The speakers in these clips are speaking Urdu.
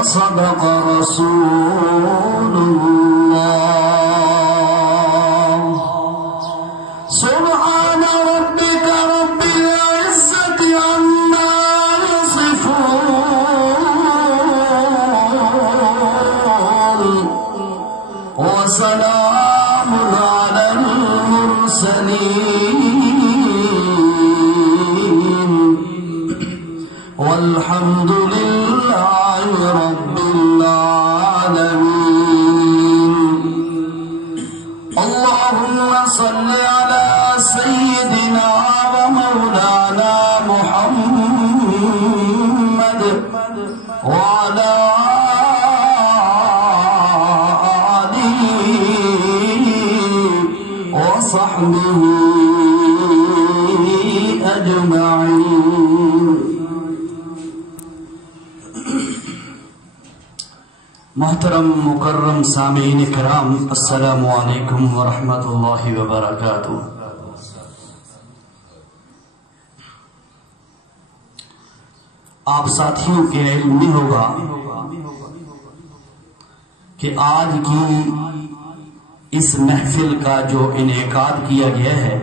وصدق رسول الله سبحان ربك رب العزة عما يصفون وسلام على المرسلين والحمد لله رب العالمين اللهم صل على سيدنا ومولانا محمد وعلى آله وصحبه أجمعين. محترم مکرم سامعین کرام، السلام علیکم ورحمۃ اللہ وبرکاتہ. آپ ساتھیوں کے علم میں ہوگا کہ آج کی اس محفل کا جو انعقاد کیا گیا ہے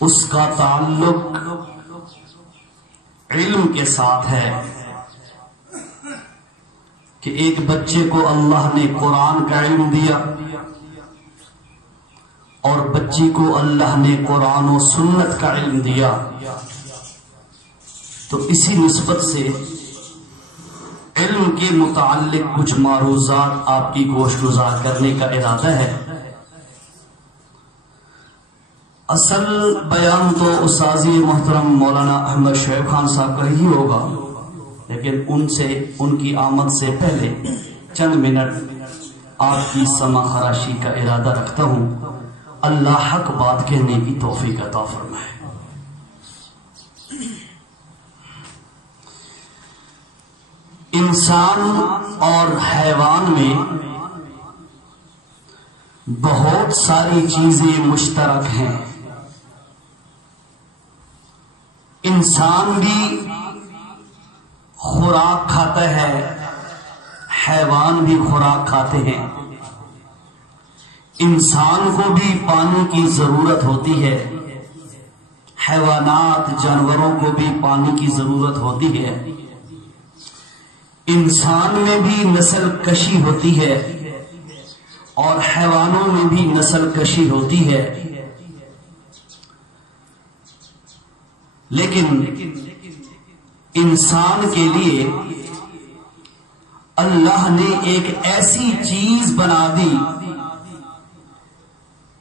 اس کا تعلق علم کے ساتھ ہے کہ ایک بچے کو اللہ نے قرآن کا علم دیا اور بچی کو اللہ نے قرآن و سنت کا علم دیا. تو اسی نسبت سے علم کے متعلق کچھ معروضات آپ کی گوش گزار کرنے کا ارادہ ہے. اصل بیان تو استاذی محترم مولانا احمد شعیب خان صاحب کا ہی ہوگا، لیکن ان کی آمد سے پہلے چند منٹ آپ کی سمع خراشی کا ارادہ رکھتا ہوں. اللہ حق بات کہنے کی توفیق عطا فرمائے. انسان اور حیوان میں بہت ساری چیزیں مشترک ہیں. انسان بھی خوراک کھاتا ہے، حیوان بھی خوراک کھاتے ہیں. انسان کو بھی پانی کی ضرورت ہوتی ہے، حیوانات جانوروں کو بھی پانی کی ضرورت ہوتی ہے. انسان میں بھی نسل کشی ہوتی ہے اور حیوانوں میں بھی نسل کشی ہوتی ہے. لیکن انسان کے لیے اللہ نے ایک ایسی چیز بنا دی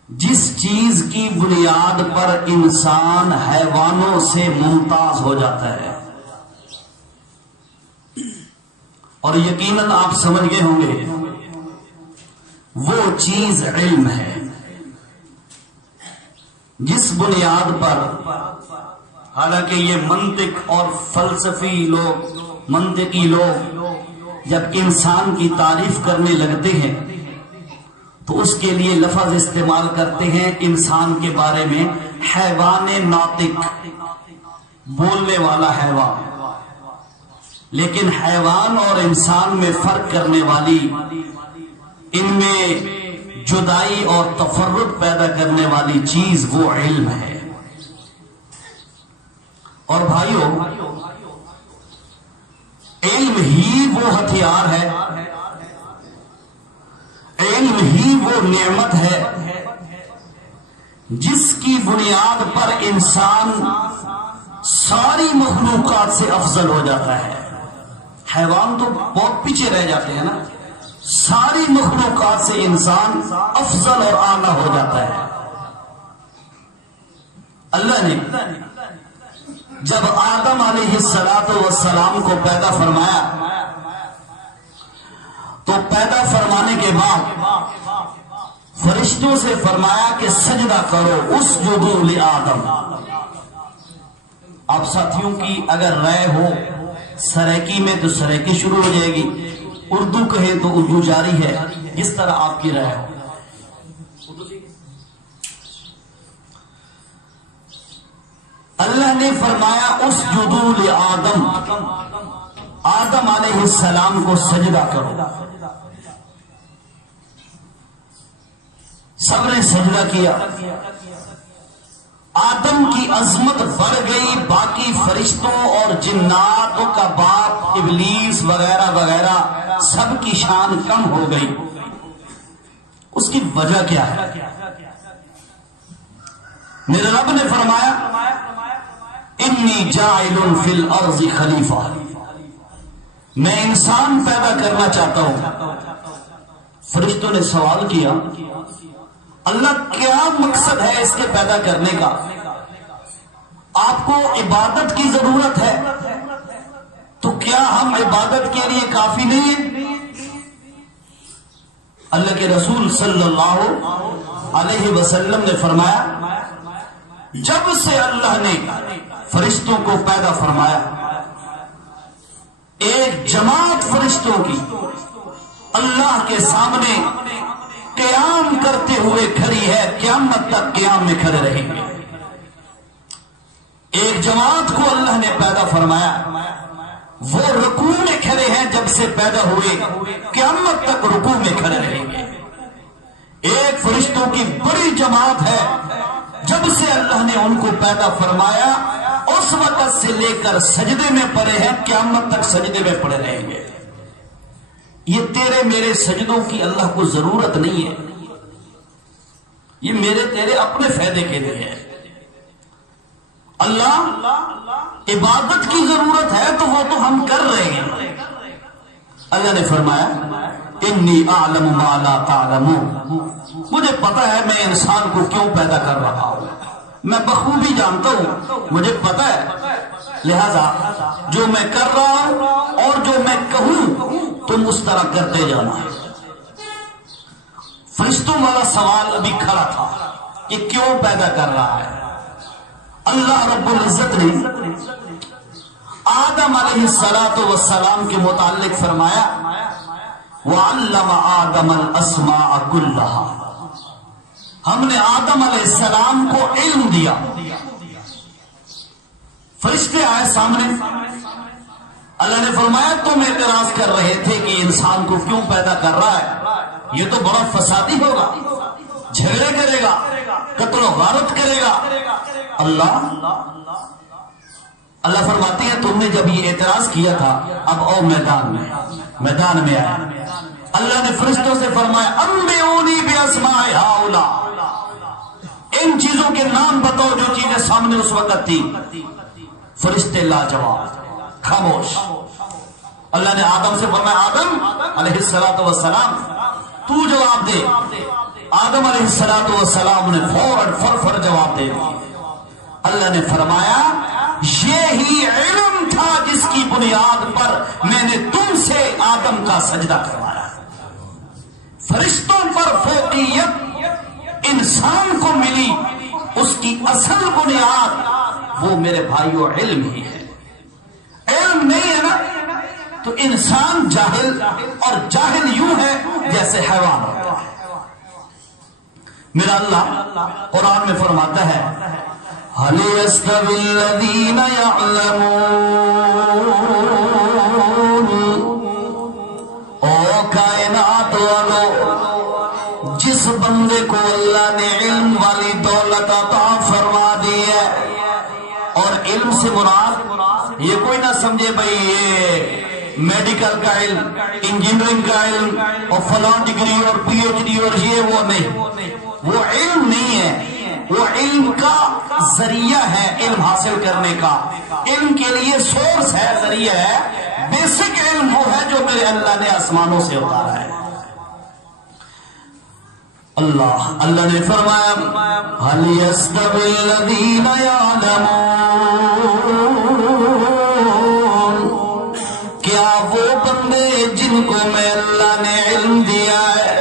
جس چیز کی بنیاد پر انسان حیوانوں سے ممتاز ہو جاتا ہے. اور یقیناً آپ سمجھ گئے ہوں گے وہ چیز علم ہے، جس بنیاد پر حالانکہ یہ منطق اور فلسفی لوگ، منطقی لوگ جب انسان کی تعریف کرنے لگتے ہیں تو اس کے لیے لفظ استعمال کرتے ہیں انسان کے بارے میں حیوان ناطق، بولنے والا حیوان. لیکن حیوان اور انسان میں فرق کرنے والی، ان میں جدائی اور تفرق پیدا کرنے والی چیز وہ علم ہے. اور بھائیوں، علم ہی وہ ہتھیار ہے، علم ہی وہ نعمت ہے جس کی بنیاد پر انسان ساری مخلوقات سے افضل ہو جاتا ہے. حیوان تو بہت پیچھے رہ جاتے ہیں نا، ساری مخلوقات سے انسان افضل اور اعلیٰ ہو جاتا ہے. اللہ نے جب آدم علیہ السلام کو پیدا فرمایا تو پیدا فرمانے کے بعد فرشتوں سے فرمایا کہ سجدہ کرو، اسجدوا لآدم. آپ ساتھیوں کی اگر رائے ہو سریکی میں تو سریکی شروع ہو جائے گی، اردو کہیں تو اردو جاری ہے، جس طرح آپ کی رائے ہو. اللہ نے فرمایا اسجدوا لآدم، آدم علیہ السلام کو سجدہ کرو۔ سب نے سجدہ کیا، آدم کی عظمت بڑھ گئی، باقی فرشتوں اور جناتوں کا باپ ابلیس وغیرہ وغیرہ سب کی شان کم ہو گئی۔ اس کی وجہ کیا ہے؟ میرے رب نے فرمایا انی جاعل فی الارض خلیفہ، میں انسان پیدا کرنا چاہتا ہوں۔ فرشتوں نے سوال کیا اللہ کیا مقصد ہے اس کے پیدا کرنے کا؟ آپ کو عبادت کی ضرورت ہے تو کیا ہم عبادت کے لیے کافی نہیں ہیں؟ اللہ کے رسول صلی اللہ علیہ وسلم نے فرمایا جب سے اللہ نے فرشتوں کو پیدا فرمایا، ایک جماعت فرشتوں کی اللہ کے سامنے قیام کرتے ہوئے کھڑی ہے، قیامت تک قیام میں کھڑے رہیں گے۔ ایک جماعت کو اللہ نے پیدا فرمایا، وہ رکوع میں کھڑے ہیں، جب سے پیدا ہوئے قیامت تک رکوع میں کھڑے رہیں گے۔ ایک فرشتوں کی بڑی جماعت ہے، جب سے اللہ نے ان کو پیدا فرمایا اس وقت سے لے کر سجدے میں پڑے ہیں، قیامت تک سجدے میں پڑے رہیں گے۔ یہ تیرے میرے سجدوں کی اللہ کو ضرورت نہیں ہے، یہ میرے تیرے اپنے فائدے کے لیے ہے۔ اللہ عبادت کی ضرورت ہے تو وہ تو ہم کر رہے ہیں۔ اللہ نے فرمایا انی اعلم ما لا تعلمون، مجھے پتا ہے میں انسان کو کیوں پیدا کر رہا ہوں، میں بخوبی جانتا ہوں، مجھے پتا ہے، لہذا جو میں کر رہا ہوں اور جو میں کہوں تم اس طرح کرتے جانا ہے۔ فرشتوں والا سوال ابھی کھڑا تھا کہ کیوں پیدا کر رہا ہے؟ اللہ رب العزت نے آدم علیہ السلام کے متعلق فرمایا وَعَلَّمَ آدَمَ الْأَسْمَاءَ كُلَّهَا، ہم نے آدم علیہ السلام کو علم دیا۔ فرشتے آئے سامنے، اللہ نے فرمایا تم اعتراض کر رہے تھے کہ انسان کو کیوں پیدا کر رہا ہے، یہ تو بڑا فسادی ہوگا، جھگڑے کرے گا، قتل و غارت کرے گا۔ اللہ فرماتی ہے تم نے جب یہ اعتراض کیا تھا اب آؤ میدان میں آئے۔ اللہ نے فرشتوں سے فرمایا انبئونی باسماء ہؤلاء، ان چیزوں کے نام بتاؤ جو چیزیں سامنے اس وقت تھی۔ فرشتے لاجواب، خاموش۔ اللہ نے آدم سے فرمایا آدم علیہ السلام تو جواب دے۔ آدم علیہ السلام نے فوراً جواب دے دیا۔ اللہ نے فرمایا یہی علم تھا جس کی بنیاد پر میں نے تم سے آدم کا سجدہ کروایا۔ فرشتوں پر فوقیت انسان کو ملی، اس کی اصل بنیاد وہ میرے بھائیو علم ہی ہے۔ علم نہیں ہے نا تو انسان جاہل، اور جاہل یوں ہے جیسے حیوان ہوتا ہے۔ میرا اللہ قرآن میں فرماتا ہے هل يستوي الذين يعلمون، او کائنات والو، جس بندے کو اللہ نے علم والی دولت عطا فرما دی ہے، اور علم سے مراد یہ کوئی نہ سمجھے بھئی یہ میڈیکل کا علم، انجینئرنگ کا علم اور فلاں ڈگری اور پی ایچ ڈی اور یہ وہ نہیں، وہ علم نہیں ہے، وہ علم کا ذریعہ ہے علم حاصل کرنے کا، علم کے لیے سورس ہے، ذریعہ ہے۔ بیسک علم وہ ہے جو میرے اللہ نے آسمانوں سے اتارا ہے۔ اللہ نے فرمایا هل يستوي الذين يعلمون، کیا وہ بندے جن کو میں اللہ نے علم دیا ہے،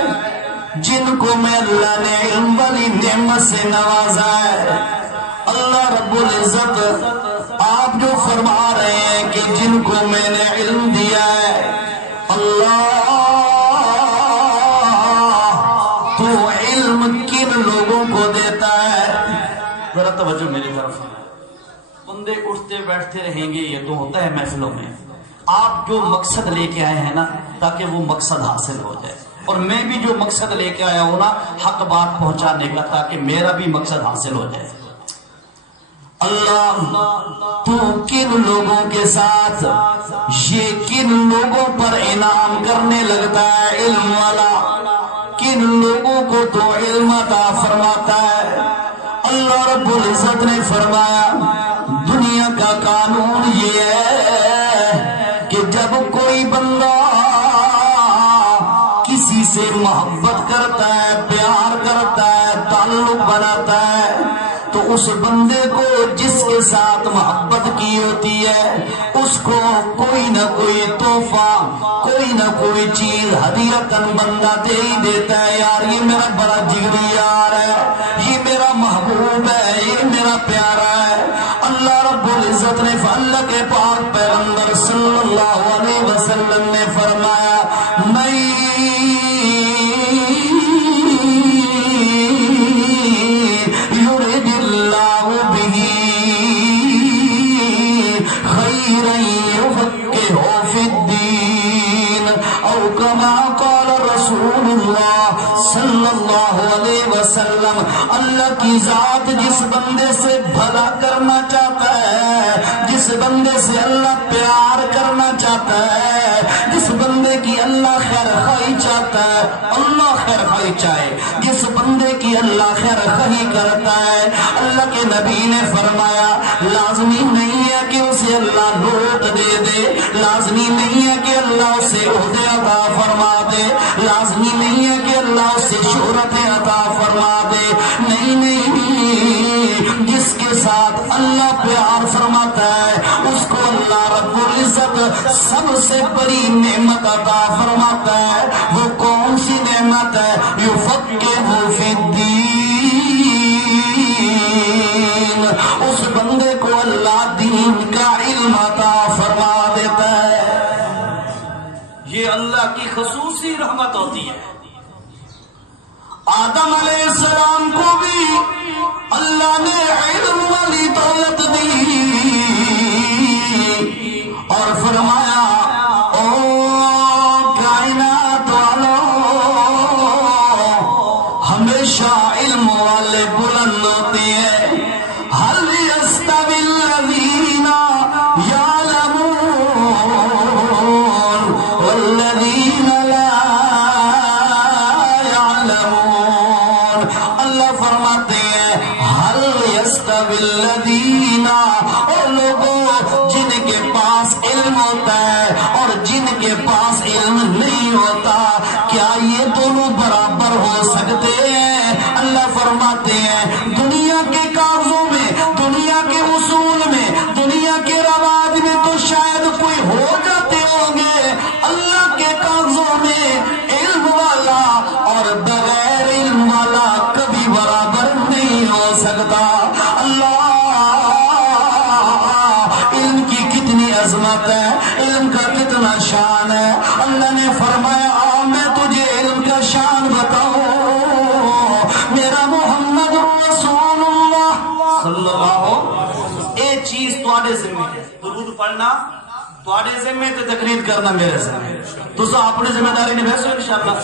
جن کو میں اللہ نے علم والی نعمت سے نوازا ہے۔ اللہ رب العزت آپ جو فرما رہے ہیں کہ جن کو میں نے علم دیا ہے، اللہ تو علم کن لوگوں کو دیتا ہے؟ ذرا توجہ میری طرف۔ بیٹھتے رہیں گے، یہ تو ہوتا ہے محفلوں میں. آپ جو مقصد لے کے آئے ہیں نا، تاکہ وہ مقصد حاصل ہو جائے، اور میں بھی جو مقصد لے کے آیا ہوں نا، حق بات پہنچانے کا، تاکہ میرا بھی مقصد حاصل ہو جائے. اللہ تو کن لوگوں کے ساتھ، یہ کن لوگوں پر انعام کرنے لگتا ہے علم والا، کن لوگوں کو تو علم عطا فرماتا ہے. اللہ رب العزت نے فرمایا دنیا کا قانون یہ ہے کہ جب کوئی بندہ کسی سے محبت کرتا ہے، پیار کرتا ہے، تعلق بناتا ہے، تو اس بندے کو جس کے ساتھ محبت کی ہوتی ہے اس کو کوئی نہ کوئی تحفہ، کوئی نہ کوئی چیز ہدیتاً بندہ دے ہی دیتا ہے. یار یہ میرا بڑا جگری یار ہے، یہ میرا محبوب ہے، یہ میرا پیارا ہے. اللہ رب العزت نے، اللہ کے پاک پیغمبر صلی اللہ علیہ وسلم نے فرمایا میں صلی اللہ علیہ وسلم، اللہ کی ذات جس بندے سے بھلا کرنا چاہتا ہے، جس بندے سے اللہ پیار کرنا چاہتا ہے، جس بندے کی اللہ خیر خواہی چاہتا ہے، اللہ خیر خواہی چاہے، جس بندے کی اللہ خیر خواہی کرتا ہے، اللہ کے نبی نے فرمایا لازمی نہیں ہے کہ اسے اللہ لوٹ دے دے، لازمی نہیں ہے کہ اللہ اسے عہدے عطا فرما دے، لازمی نہیں ہے کہ اللہ اسے شہرت عطا فرما دے. نہیں نہیں، جس کے ساتھ اللہ پیار فرماتا ہے اس کو اللہ رب العزت سب سے بڑی نعمت عطا فرماتا ہے. وہ کون سی نعمت ہے؟ یفقہہ فی الدین. اس بندے کو اللہ دین کا علم عطا فرما دیتا ہے. یہ اللہ کی خصوصی رحمت ہوتی ہے. آدم علیہ السلام کو بھی اللہ نے علم والی دولت دی اور فرمایا او کائنات والو، ہمیشہ علم والے بلند ہوتے ہیں. هل يستوي الذين يعلمون والذين لا يعلمون. اللہ فرماتے ہیں هل يستوي الذين، اور لوگوں جن کے پاس علم ہوتا ہے اور جن کے پاس علم نہیں ہوتا، کیا یہ دونوں برابر ہو سکتے ہیں؟ اللہ فرماتے ہیں دنیا کے کاغذوں میں، دنیا کے اصول میں، دنیا کے رواج میں تو شاید کوئی ہو جاتے ہوں گے، اللہ کے کاغذوں میں علم والا اور بغیر علم والا کبھی برابر نہیں ہو سکتا. اللہ علم کی کتنی عظمت ہے، علم کا کتنا شان ہے. اللہ نے فرمایا میں تجھے علم کا شان بتاؤں، میرا محمد رسول اللہ صلی اللہ. ایک چیز تواڈے ذمہ ہے، درود پڑھنا تواڈے ذمہ تے تقریر کرنا میرے ذمہ. تسا اپنی ذمہ داری نبھاؤ انشاءاللہ.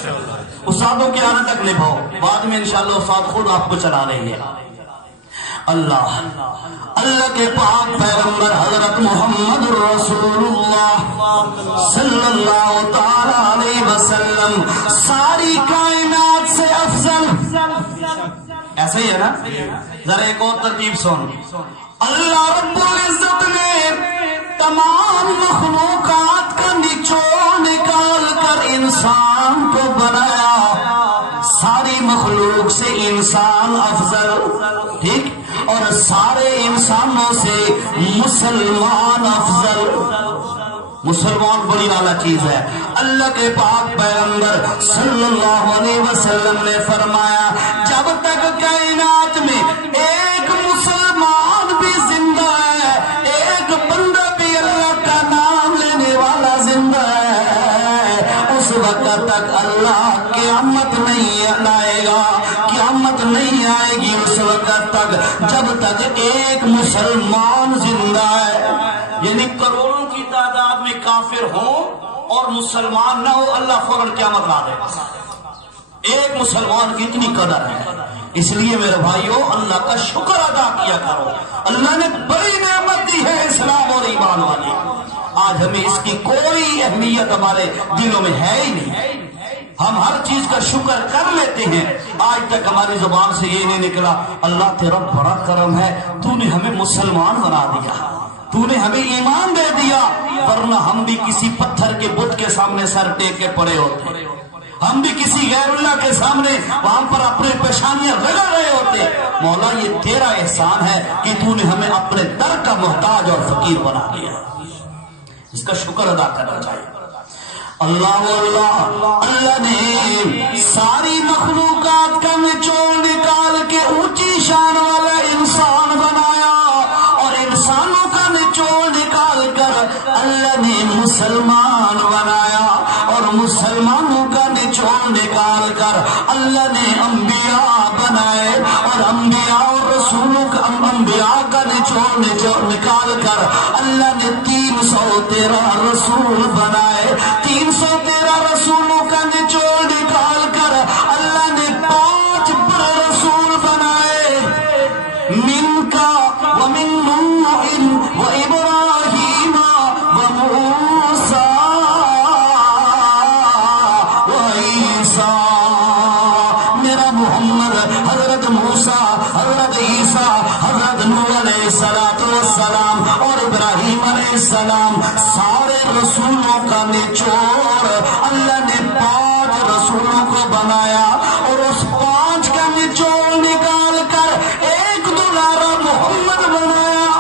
استادوں کے آنے تک نبھاؤ، بعد میں انشاءاللہ استاد خود آپ کو چلا رہے ہیں. اللہ کے پاک پیغمبر حضرت محمد رسول اللہ صلی اللہ تعالی علیہ وسلم ساری کائنات سے افضل. ایسا ہی ہے نا؟ ذرا ایک اور ترتیب سن. اللہ رب العزت نے تمام مخلوقات کا نچوڑ نکال کر انسان کو بنایا. ساری مخلوق سے انسان افضل، ٹھیک، اور سارے انسانوں سے مسلمان افضل. مسلمان بڑی اعلیٰ چیز ہے. اللہ کے پاک پیغمبر صلی اللہ علیہ وسلم نے فرمایا جب تک کائنات میں ایک مسلمان بھی زندہ ہے، ایک بندہ بھی اللہ کا نام لینے والا زندہ ہے، اس وقت تک اللہ قیامت نہیں لائے گا، قیامت نہیں آئے گی اس وقت تک جب تک ایک مسلمان زندہ ہے. یعنی کروڑوں کی تعداد میں کافر ہوں اور مسلمان نہ ہو، اللہ فوراً قیامت لا دے. ایک مسلمان کی اتنی قدر ہے. اس لیے میرے بھائیوں اللہ کا شکر ادا کیا کرو. اللہ نے بڑی نعمت دی ہے اسلام اور ایمان والی. آج ہمیں اس کی کوئی اہمیت ہمارے دلوں میں ہے ہی نہیں. ہم ہر چیز کا شکر کر لیتے ہیں. آج تک ہماری زبان سے یہ نہیں نکلا اللہ تیرا بڑا کرم ہے، تو نے ہمیں مسلمان بنا دیا، تو نے ہمیں ایمان دے دیا. ورنہ ہم بھی کسی پتھر کے بت کے سامنے سر ٹیک کے پڑے ہوتے، ہم بھی کسی غیر اللہ کے سامنے وہاں پر اپنے پیشانیاں رگڑ رہے ہوتے. مولا یہ تیرا احسان ہے کہ تو نے ہمیں اپنے در کا محتاج اور فقیر بنا دیا. اس کا شکر ادا کرنا چاہیے. اللہ نے ساری مخلوقات کا نچوڑ نکال کے اونچی شان والا انسان بنایا اور انسانوں کا نچوڑ نکال کر اللہ نے مسلمان بنایا اور مسلمانوں کا نچوڑ نکال کر اللہ نے انبیاء بنائے اور انبیاء اور رسولوں کا انبیاء کا نچوڑ نکال کر اللہ نے 313 رسول بنائے. 313 رسولوں کا نچوڑ نکال کر اللہ نے 5 بڑے رسول بنائے. من کا ومن نوح وابراہیم وموسیٰ وعیسیٰ. میرا محمد، حضرت موسیٰ، حضرت عیسیٰ، حضرت نوح علیہ السلام اور ابراہیم علیہ السلام، سارے رسولوں کا نچوڑ اللہ نے 5 رسولوں کو بنایا اور اس 5 کا نچوڑ نکال کر ایک دلارا محمد بنایا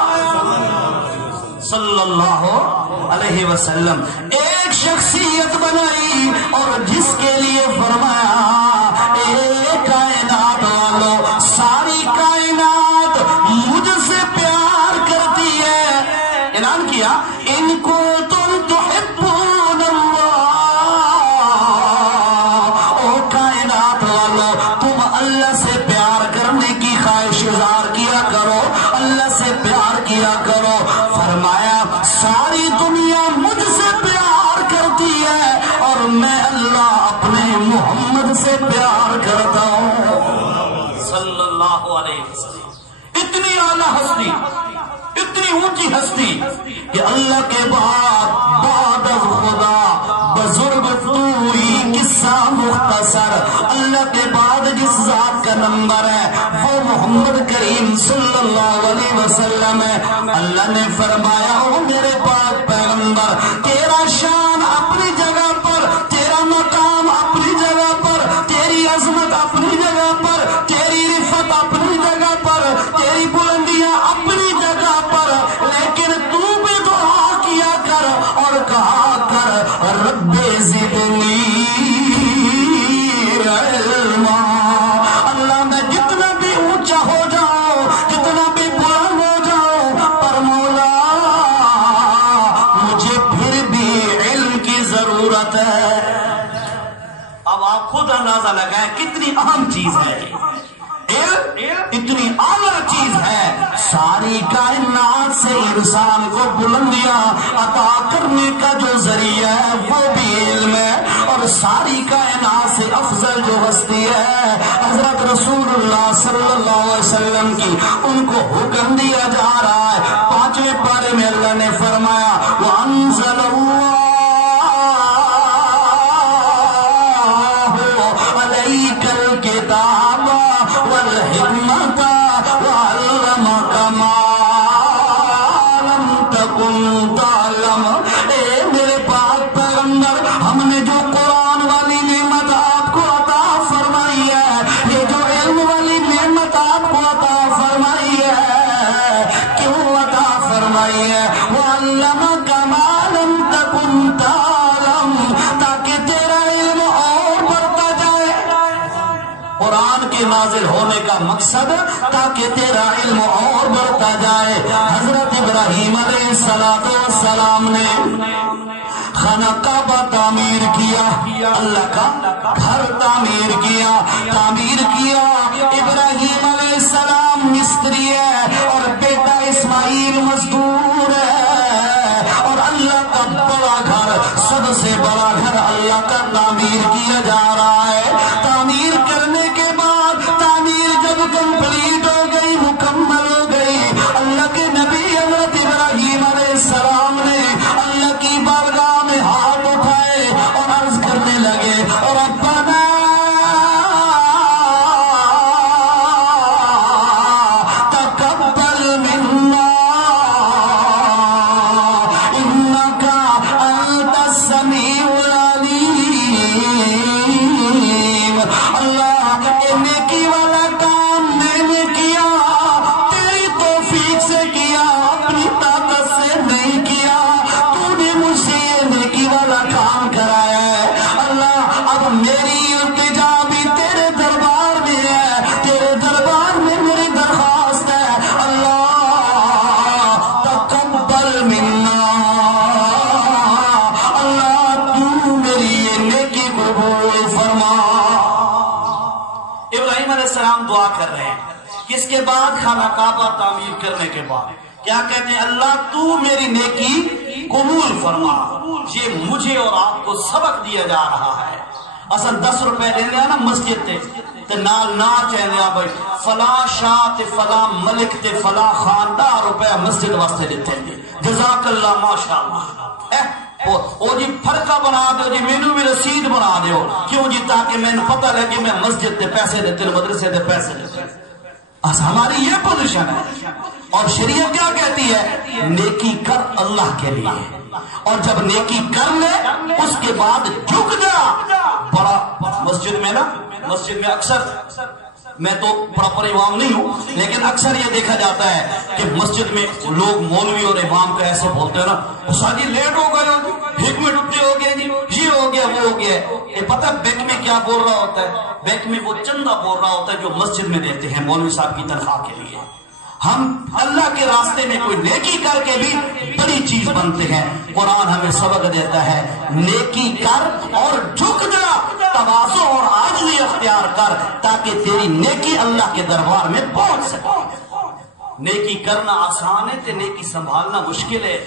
صلی اللہ علیہ وسلم. ایک شخصیت بنائی اور جس کے لیے فرمایا اے کائنات والو، ساری کائنات مجھ سے پیار کرتی ہے. اعلان کیا ان کو تم تحبون اللہ، او کائنات والو تم اللہ سے پیار کرنے کی خواہش اظہار کیا کرو، اللہ سے پیار کیا کرو. فرمایا ساری دنیا مجھ سے پیار کرتی ہے اور میں اللہ اپنے محمد سے پیار کرتا ہوں صلی اللہ علیہ وسلم. اتنی اعلیٰ ہستی، اتنی اونچی ہستی کہ اللہ کے بعد خدا بزرگ پوری قصہ مختصر، اللہ کے بعد جس ذات کا نمبر ہے وہ محمد کریم صلی اللہ علیہ وسلم ہے. اللہ نے فرمایا او میرے پاک پیغمبر، تیرا شان اپنی جگہ پر، تیرا مقام اپنی جگہ پر، تیری عظمت اپنی جگہ پر، تیری رفت اپنی جگہ پر، تیری بلندیاں اپنی جگہ پر، لیکن تو بھی دعا کیا کر اور کہا کر رب زدنی علما. اللہ میں جتنا بھی اونچا ہو جاؤں، جتنا بھی بلند ہو جاؤں، پر مولا مجھے پھر بھی علم کی ضرورت ہے. اب آپ خود اندازہ لگائیں کتنی اہم چیز ہے علم، اتنی اعلیٰ چیز ہے. ساری کائنات سے انسان کو بلندیاں عطا کرنے کا جو ذریعہ ہے وہ بھی علم ہے. اور ساری کائنات سے افضل جو ہستی ہے حضرت رسول اللہ صلی اللہ علیہ وسلم کی، ان کو حکم دیا جا رہا ہے. 5ویں پارے میں اللہ نے فرمایا وَأَنزَلَ اللَّهُ عَلَيْكَ الْكِتَابَ وَالْحِكْمَةَ وَعَلَّمَكَ مَا لَمْ تَكُنْ تَعْلَمُ. اے میرے پاک پیغمبر، ہم نے جو قرآن والی نعمت آپ کو عطا فرمائی ہے، یہ جو علم والی نعمت آپ کو عطا فرمائی ہے، کیوں عطا فرمائی ہے؟ وَعَلَّمَكَ مَا لَمْ تَكُنْ تَعْلَمُ، تاکہ تیرا علم اور بڑھتا جائے. قرآن کے نازل ہونے کا مقصد تاکہ تیرا علم اور بڑھتا جائے. حضرت ابراہیم علیہ السلام نے خانہ کعبہ تعمیر کیا، اللہ کا گھر تعمیر کیا، ابراہیم علیہ السلام مستری ہے اور بیٹا اسماعیل مزدور ہے، اور اللہ کا بڑا گھر، سب سے بڑا گھر اللہ کا تعمیر کیا جا رہا ہے۔ تعمیر کرنے کے بعد تعمیر جب کمپلیٹ ہو گئی، مکمل ہو گئی، اللہ کے نبی حضرت ابراہیم علیہ السلام نے اللہ کی بارگاہ میں ہاتھ اٹھائے اور عرض کرنے لگے، اور ربنا تقبل منا انک انت السمیع العلیم۔ اللہ یہ نیکی والا کام میں نے کیا، تیری توفیق سے کیا، اپنی طاقت سے نہیں کیا، تو نے مجھ سے یہ نیکی والا کام کرایا ہے۔ اللہ اب میری التجا بھی تیرے دربار میں ہے، تیرے دربار میں میری درخواست ہے، اللہ تقبل منا، اللہ تو میری یہ نیکی قبول فرما۔ ابراہیم علیہ السلام دعا کر رہے ہیں، کس کے بعد؟ خانہ کعبہ تعمیر کرنے کے بعد کیا کہتے ہیں؟ اللہ تو میری نیکی قبول فرما۔ یہ مجھے اور آپ کو سبق دیا جا رہا ہے۔ اصل 10 روپے دینے نا مسجد تے نال ناچ ہے بھائی، فلاں شاہ تے فلاں ملک تے فلاں خاندان روپے مسجد واسطے دیتے ہیں، جزاک اللہ ماشاءاللہ۔ او جی فرقہ بنا دو جی، مینو بھی رسید بنا دیو، کیوں جی؟ تاکہ میں پتہ لگے میں مسجد تے پیسے دیتے، مدرسے تے پیسے دیتے۔ ہماری یہ پوزیشن ہے، اور شریعت کیا کہتی ہے؟ نیکی کر اللہ کے لیے، اور جب نیکی کر لے اس کے بعد جھک جا۔ بڑا مسجد میں اکثر، میں تو پراپر امام نہیں ہوں، لیکن اکثر یہ دیکھا جاتا ہے کہ مسجد میں لوگ مولوی اور امام کا ایسے بولتے ہیں نا، ساجی لیٹ ہو گئے ہو، 1 منٹ اٹھتے ہو گئے جی، یہ ہو گیا وہ ہو گیا۔ یہ پتہ بینک میں کیا بول رہا ہوتا ہے؟ بینک میں وہ چندہ بول رہا ہوتا ہے جو مسجد میں دیتے ہیں مولوی صاحب کی تنخواہ کے لیے۔ ہم اللہ کے راستے میں کوئی نیکی کر کے بھی بڑی چیز بنتے ہیں۔ قرآن ہمیں سبق دیتا ہے، نیکی کر اور جھک جا، تواضع اور عاجزی اختیار کر، تاکہ تیری نیکی اللہ کے دربار میں پہنچ سکے۔ نیکی کرنا آسان ہے، تے نیکی سنبھالنا مشکل ہے،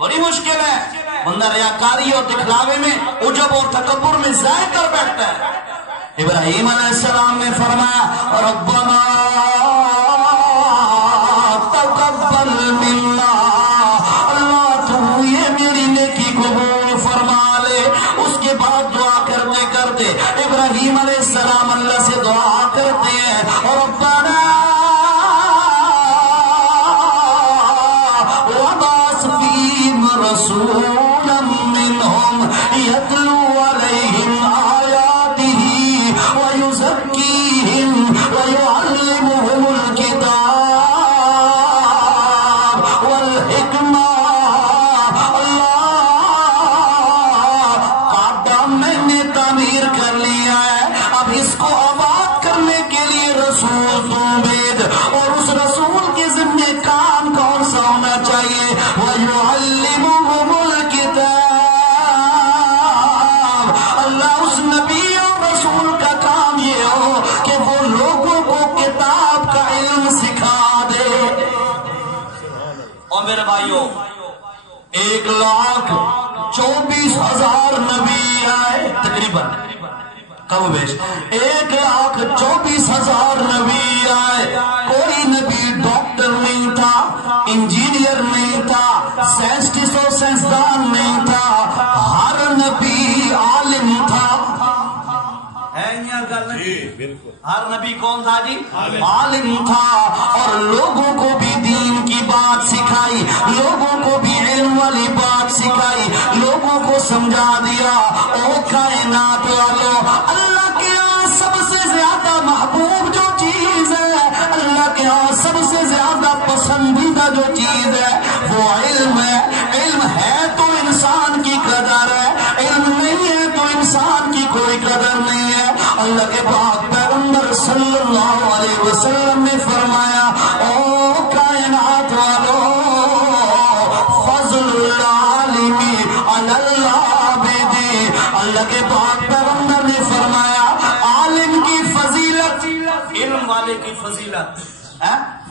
بڑی مشکل ہے۔ بندہ ریاکاری اور دکھلاوے میں، عجب اور تکبر میں ضائع کر بیٹھتا ہے۔ ابراہیم علیہ السلام نے فرمایا، ربنا تقبل منا، اللہ تو یہ میری نیکی قبول فرما لے۔ اس کے بعد دعا کرتے کرتے ابراہیم علیہ السلام اللہ سے دعا کرتے ہیں، ربنا وابعث فیہم رسولا منہم یتلو علیہم آیاتہ ویزکیہم ویعلمہم الکتاب والحکمہ۔ کعبہ میں نے تعمیر کر لیا ہے، اب اس کو آباد کرنے کے لیے رسول تو بھیج، اور اس رسول کے ذمہ کام کون سا ہونا چاہیے؟ وَيُعَلِّمُهُمُ الْكِتَابَ۔ اللہ اس نبی اور رسول کا کام یہ ہو کہ وہ لوگوں کو کتاب کا علم سکھا دے۔ اور میرے بھائیوں، 1,24,000 نبی آئے تقریباً، کم بیش 1,24,000 نبی آئے۔ کوئی نبی ڈاکٹر نہیں تھا، انجینئر نہیں تھا، سائنسٹسٹ اور سائنسدان نہیں تھا، ہر نبی عالم تھا۔ ہر نبی کون تھا جی؟ عالم تھا، اور لوگوں کو بھی دین کی بات سکھائی، لوگوں کو بھی علم والی بات سکھائی، لوگوں کو سمجھا دیا۔ او کائنات والو، اللہ کے یہاں سب سے زیادہ محبوب جو چیز ہے، اللہ کے یہاں سب سے زیادہ پسندیدہ جو چیز ہے وہ علم ہے۔ علم ہے تو انسان کی قدر ہے، علم نہیں ہے تو انسان کی کوئی قدر نہیں ہے۔ اللہ کے پاک پیغمبر صلی اللہ علیہ وسلم نے فرمایا، او کائنات والو، فضل العالم علی اللہ اللہ کے پاک پیغمبر نے فرمایا عالم کی فضیلت، علم والے کی فضیلت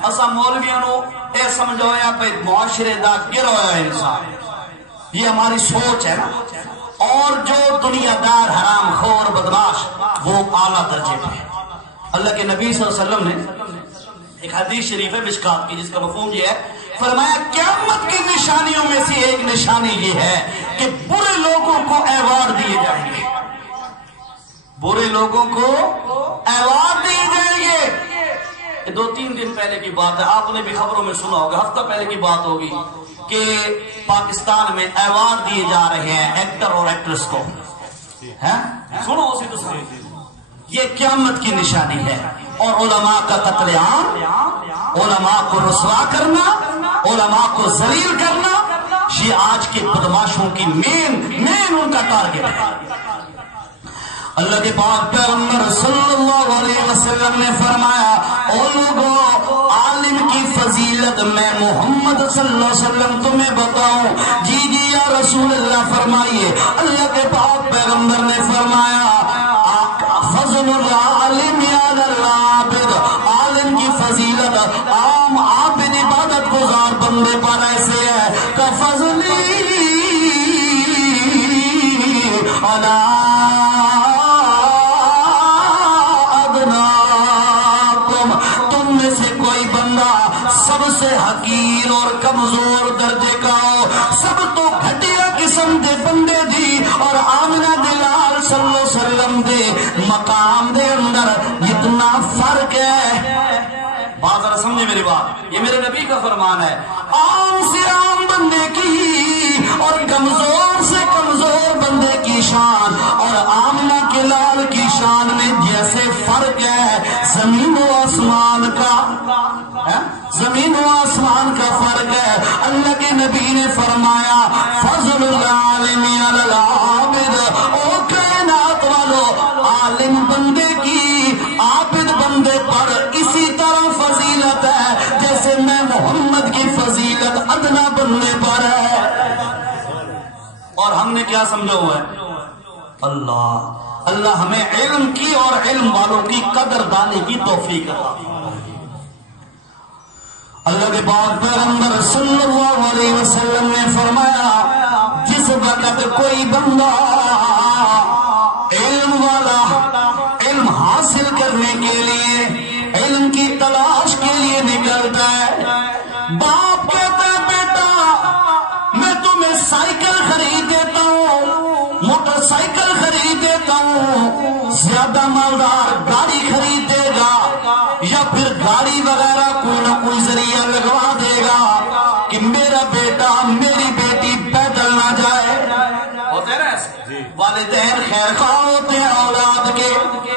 اسا مولویاں نو اے سمجھویا پہ معاشرے دا گرا ہوا انسان، یہ ہماری سوچ ہے نا. اور جو دنیا دار حرام خور بدماش وہ اعلیٰ درجے پہ. اللہ کے نبی صلی اللہ علیہ وسلم نے ایک حدیث شریف ہے مشکات کی جس کا مفہوم یہ ہے، فرمایا قیامت کی نشانیوں میں سے ایک نشانی یہ ہے کہ برے لوگوں کو ایوارڈ دیے جائیں گے، برے لوگوں کو ایوارڈ دیے جائیں گے. 2-3 دن پہلے کی بات ہے، آپ نے بھی خبروں میں سنا ہوگا، ہفتہ پہلے کی بات ہوگی کہ پاکستان میں ایوارڈ دیے جا رہے ہیں ایکٹر اور ایکٹریس کو. سنو اسی تو سنو، یہ قیامت کی نشانی ہے. اور علماء کا قتل عام، علماء کو رسوا کرنا، علماء کو ذلیل کرنا، یہ آج کے بدماشوں کی مین ان کا ٹارگٹ ہے. اللہ کے پاک پیغمبر صلی اللہ علیہ وسلم نے فرمایا او لوگوں عالم کی فضیلت میں محمد صلی اللہ علیہ وسلم تمہیں بتاؤں. جی یا رسول اللہ فرمائیے. اللہ کے پاک پیغمبر نے فرمایا فضل العالم علی العابد، عالم کی فضیلت عام عابد عبادت گزار بندے پر ایسے ہے کہ فضلی علی سب سے حقیر اور کمزور درجے کا ہو، سب تو گھٹیا قسم دے بندے دی. اور آمنہ دلال صلی اللہ علیہ وسلم دے مقام دے اندر اتنا فرق ہے. بات ذرا سمجھے میری بات، یہ میرے نبی کا فرمان ہے. عام سے عام بندے کی اور کمزور سے کمزور بندے کی شان اور آمنہ کے لال کی شان میں جیسے فرق ہے زمین و آسمان کا، زمین و آسمان کا فرق ہے. اللہ کے نبی نے فرمایا فضل العالم علی العابد، او کائنات والو عالم بندے کی عابد بندے پر اسی طرح فضیلت ہے جیسے میں محمد کی فضیلت ادنا بندے پر ہے. اور ہم نے کیا سمجھا ہوا ہے؟ اللہ ہمیں علم کی اور علم والوں کی قدر دانی کی توفیق عطا. اللہ کے پاک پیغمبر صلی اللہ علیہ وسلم نے فرمایا جس وقت کوئی بندہ علم والا علم حاصل کرنے کے لیے علم کی تلاش کے لیے نکلتا ہے، باپ کہتا ہے بیٹا میں تمہیں سائیکل خرید دیتا ہوں، موٹر سائیکل خرید دیتا ہوں، زیادہ مالدار گاڑی خرید دے گا یا پھر گاڑی وغیرہ کوئی نہ کوئی ذریعہ لگوا دے گا کہ میرا بیٹا میری بیٹی پیدل نہ جائے. ہوتے نا ایسے والدین خیر خواہ ہوتے ہیں اولاد کے،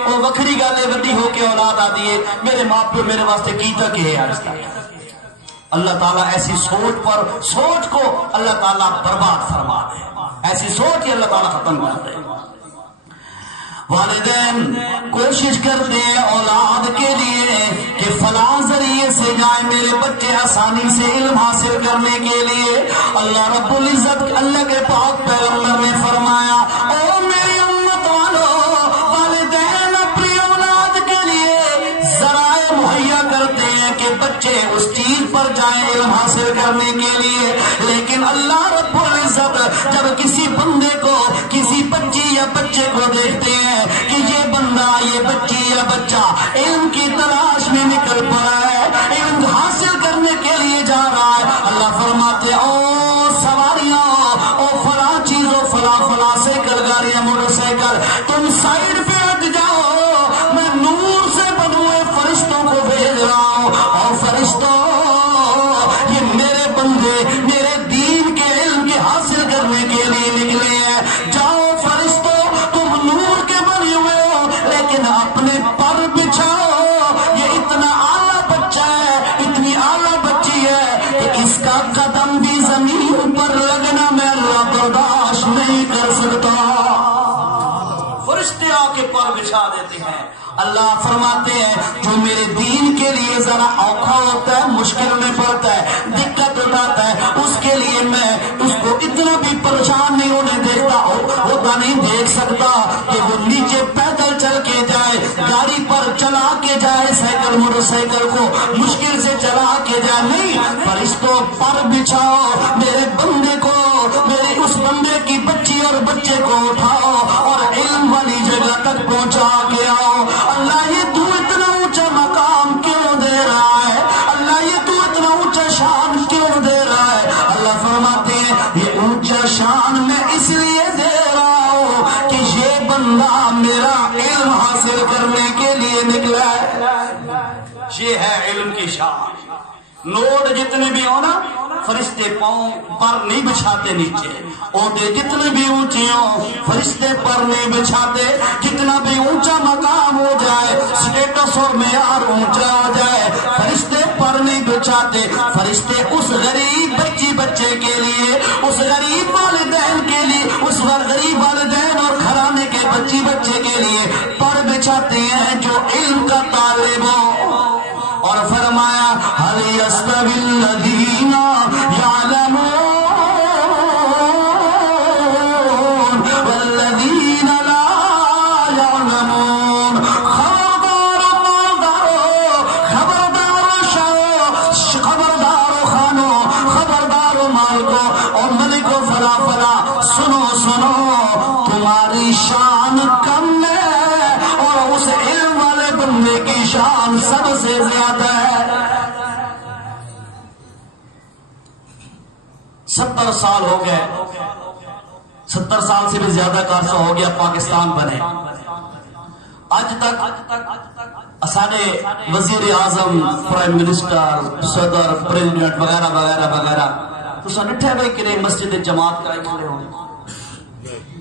وہ وکری گالے وڈی ہو کے اولاد آتی ہے میرے ماں پیو میرے واسطے کیتا کہ ہے آج تک. اللہ تعالیٰ ایسی سوچ کو اللہ تعالیٰ برباد فرما دے، ایسی سوچ ہی اللہ تعالیٰ ختم کر دے. والدین کوشش کرتے ہیں اولاد کے لیے کہ فلاں ذریعے سے جائیں میرے بچے آسانی سے علم حاصل کرنے کے لیے. اللہ رب العزت اللہ کے پاک پیغمبر نے فرمایا او میری امت والو، والدین اپنی اولاد کے لیے ذرائع مہیا کرتے ہیں کہ بچے اس چیز پر جائیں علم حاصل کرنے کے لیے. لیکن اللہ رب العزت جب کسی بندے کو کسی بچی یا بچے کو دیکھتے ہیں کہ یہ بندہ یہ بچی یا بچہ علم کی تلاش میں نکل پڑا ہے، علم حاصل کرنے کے لیے جا رہا ہے، اللہ فرماتے او سواریاں او فلاں چیزوں فلاں سائیکل گاڑیاں موٹر سائیکل تم سائیڈ پہ ہٹ جاؤ، میں نور سے بنے ہوئے فرشتوں کو بھیج رہا ہوں. اور فرشتوں یہ میرے بندے میرے دین کے علم کے حاصل کرنے کے لیے نکلے ہیں. جاؤ فرشتوں تم نور کے بنے ہوئے ہو لیکن اپنے پر بچھاؤ. یہ اتنا اعلیٰ بچہ ہے، اتنی اعلیٰ بچی ہے کہ اس کا قدم بھی زمین پر لگنا میں اللہ برداشت نہیں کر سکتا. فرشتے آ کے پر بچھا دیتے ہیں. اللہ فرماتے ہیں جو میرے دین کے لیے ذرا اوکھا ہوتا ہے، مشکل میں پڑتا ہے، دقت اٹھاتا ہے، اس کے لیے میں اس کو اتنا بھی پریشان نہیں ہونے دیتا، ہوتا نہیں دیکھ سکتا. چلا کے جائے سائیکل موٹر سائیکل کو مشکل سے چلا کے جائے، نہیں، فرشتوں پر بچھاؤ میرے بندے کو، میرے اس بندے کی بچی اور بچے کو اٹھاؤ اور علم والی جگہ تک پہنچا کے آؤ۔ اللہ یہ تو اتنا اونچا مقام کیوں دے رہا ہے؟ اللہ یہ تو اتنا اونچا شان کیوں دے رہا ہے؟ اللہ فرماتے ہیں یہ اونچا شان میں اس لیے دے رہا ہوں کہ یہ بندہ میرا علم حاصل کرنے کے لیے نکلا ہے۔ یہ ہے علم کی شان۔ نوٹ جتنے بھی ہو نا، فرشتے پاؤں پر نہیں بچھاتے نیچے، عہدے جتنے بھی اونچے ہوں فرشتے پر نہیں بچھاتے، کتنا بھی اونچا مقام ہو جائے، سٹیٹس اور معیار اونچا ہو جائے، فرشتے پر نہیں بچھاتے۔ فرشتے اس غریب بچی بچے کے لیے، اس غریب والدین کے لیے، اس غریب والدین اور گھرانے کے بچی بچے کے لیے پر بچھاتے ہیں جو علم کا طالب ہو۔ اور فرمایا هل يستوي الذين يعلمون والذين لا يعلمون۔ خبردار خانو، خبردار مالکو اور ملکو، فلا فلا، سنو سنو، تمہاری شان کم ہے اور اس علم والے بندے کی شان سب سے زیادہ ہے۔ 70 سال ہو گئے، 70 سال سے بھی زیادہ کا عرصہ ہو گیا پاکستان بنے، اج تک سارے وزیر اعظم، پرائم منسٹر، صدر، پریزیڈنٹ وغیرہ وغیرہ وغیرہ تو ڈٹھے بھائی کہ مسجد جماعت کرائے کھڑے ہوں،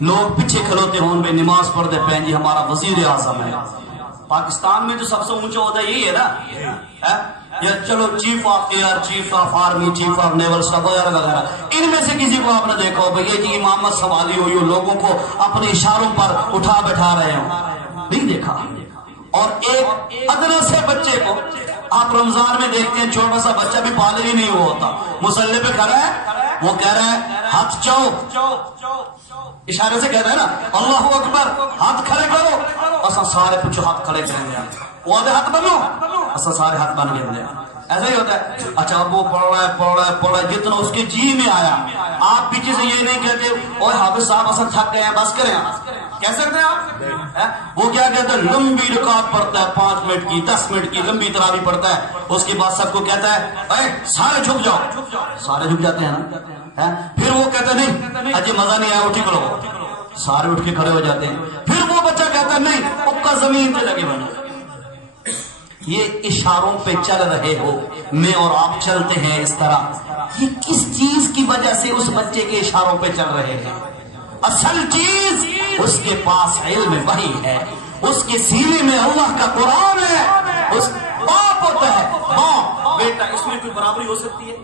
لوگ پیچھے کھلوتے ہوں بے نماز پڑھتے پہن جی ہمارا وزیر اعظم ہے۔ پاکستان میں تو سب سے اونچا عہدہ یہی ہے نا، یا چلو chief of air, chief of army, chief of naval staff وغیرہ وغیرہ، ان میں سے کسی کو آپ نے دیکھا ہو بھئی جی امامت سنبھالی ہوئی ہو، لوگوں کو اپنے اشاروں پر اٹھا بیٹھا رہے ہوں، نہیں دیکھا۔ اور ایک ادنا سے بچے کو آپ رمضان میں دیکھتے ہیں، چھوٹا سا بچہ بھی بالغ ہی نہیں ہوا ہوتا، مصلی پہ کھڑا ہے، وہ کہہ رہا ہے ہاتھ چاؤ، اشارے سے کہہ رہا ہے نا اللہ اکبر، ہاتھ کھڑے کرو، اسا سارے پچھو ہاتھ کھڑے کریں گے، وہ آدھے ہاتھ بنو، اسا سارے ہاتھ بن گئے، ایسا ہی ہوتا ہے۔ اچھا اب وہ پڑھ رہا ہے جتنا اس کے جی میں آیا، آپ پیچھے سے یہ نہیں کہتے اوہ حافظ صاحب اصل تھک گئے ہیں بس کریں، کہہ سکتے ہیں آپ؟ وہ کیا کہتا ہے لمبی رکعت پڑھتا ہے، 5 منٹ کی، 10 منٹ کی لمبی تراویح پڑھتا ہے، اس کے بعد سب کو کہتا ہے اے سارے جھک جاؤ، سارے جھک جاتے ہیں نا، پھر وہ کہتا ہے نہیں اجے مزہ نہیں آیا اٹھی کرو، سارے اٹھ کے کھڑے ہو جاتے ہیں، پھر وہ بچہ کہتا ہے نہیں اکا زمین پہ لگے بنے۔ یہ اشاروں پہ چل رہے ہو، میں اور آپ چلتے ہیں اس طرح، یہ کس چیز کی وجہ سے اس بچے کے اشاروں پہ چل رہے ہیں؟ اصل چیز اس کے پاس علم وحی ہے، اس کے سینے میں اللہ کا قرآن ہے، اس باپ ہوتا ہے، باپ بیٹا، اس میں کوئی برابری ہو سکتی ہے؟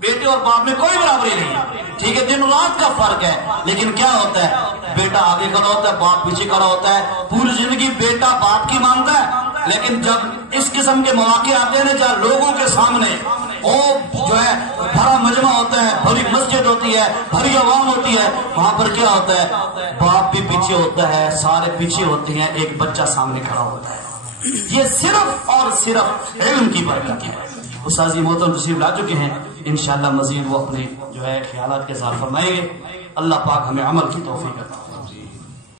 بیٹے اور باپ میں کوئی برابری نہیں، ٹھیک ہے دن رات کا فرق ہے، لیکن کیا ہوتا ہے بیٹا آگے کھڑا ہوتا ہے، باپ پیچھے کھڑا ہوتا ہے، پوری زندگی بیٹا باپ کی مانتا ہے، لیکن جب اس قسم کے مواقع آتے ہیں جہاں لوگوں کے سامنے وہ جو ہے بڑا مجمع ہوتا ہے، بڑی مسجد ہوتی ہے، بڑی عوام ہوتی ہے، وہاں پر کیا ہوتا ہے باپ بھی پیچھے ہوتا ہے، سارے پیچھے ہوتے ہیں، ایک بچہ سامنے کھڑا ہوتا ہے۔ یہ صرف اور صرف علم کی برکت ہے۔ استاذی محترم تشریف لا چکے ہیں، انشاءاللہ مزید وہ اپنے جو ہے خیالات کے اظہار فرمائیں گے۔ اللہ پاک ہمیں عمل کی توفیق عطا فرمائے۔